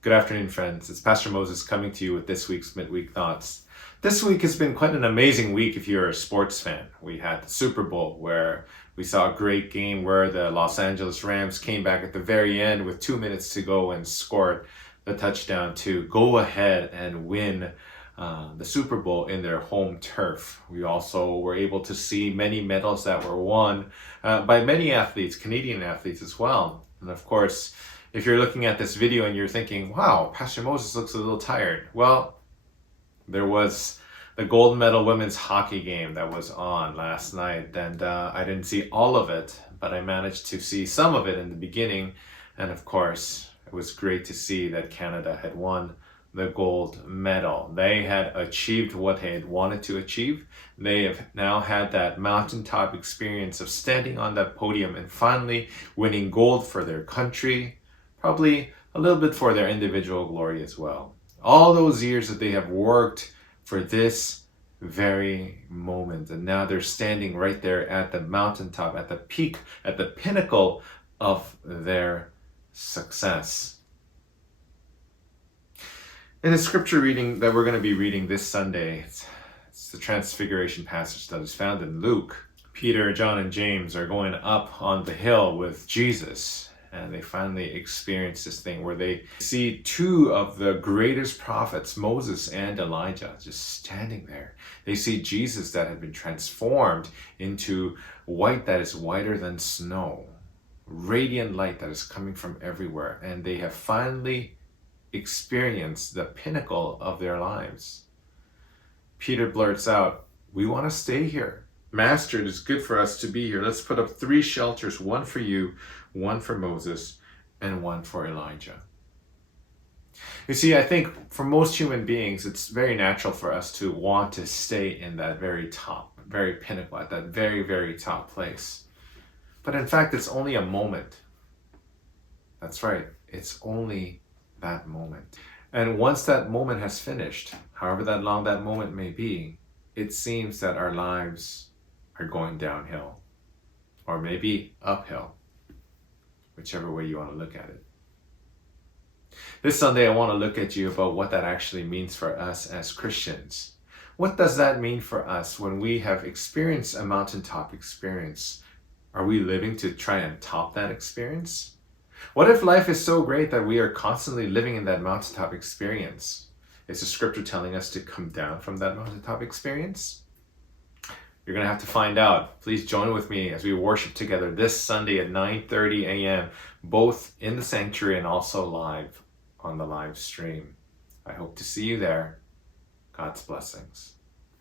Good afternoon, friends. It's Pastor Moses coming to you with this week's midweek thoughts. This week has been quite an amazing week if you're a sports fan. We had the Super Bowl where we saw a great game where the Los Angeles Rams came back at the very end with 2 minutes to go and scored the touchdown to go ahead and win the Super Bowl in their home turf. We also were able to see many medals that were won by many athletes, Canadian athletes as well. And of course, if you're looking at this video and you're thinking, wow, Pastor Moses looks a little tired. Well, there was the gold medal women's hockey game that was on last night, and I didn't see all of it, but I managed to see some of it in the beginning. And of course, it was great to see that Canada had won the gold medal. They had achieved what they had wanted to achieve. They have now had that mountaintop experience of standing on that podium and finally winning gold for their country, probably a little bit for their individual glory as well. All those years that they have worked for this very moment, and now they're standing right there at the mountaintop, at the peak, at the pinnacle of their success. In the scripture reading that we're going to be reading this Sunday, it's the Transfiguration passage that is found in Luke. Peter, John, and James are going up on the hill with Jesus, and they finally experience this thing where they see two of the greatest prophets, Moses and Elijah, just standing there. They see Jesus that had been transformed into white that is whiter than snow, radiant light that is coming from everywhere, and they have finally experienced the pinnacle of their lives. Peter blurts out, "We want to stay here. Master, it is good for us to be here. Let's put up 3 shelters, one for you, one for Moses, and one for Elijah." You see, I think for most human beings, it's very natural for us to want to stay in that very top, very pinnacle, at that very, very top place. But in fact, it's only a moment. That's right. It's only that moment. And once that moment has finished, however that long that moment may be, it seems that our lives are going downhill, or maybe uphill, whichever way you want to look at it. This Sunday, I want to look at you about what that actually means for us as Christians. What does that mean for us when we have experienced a mountaintop experience? Are we living to try and top that experience? What if life is so great that we are constantly living in that mountaintop experience? Is the scripture telling us to come down from that mountaintop experience? You're going to have to find out. Please join with me as we worship together this Sunday at 9:30 a.m., both in the sanctuary and also live on the live stream. I hope to see you there. God's blessings.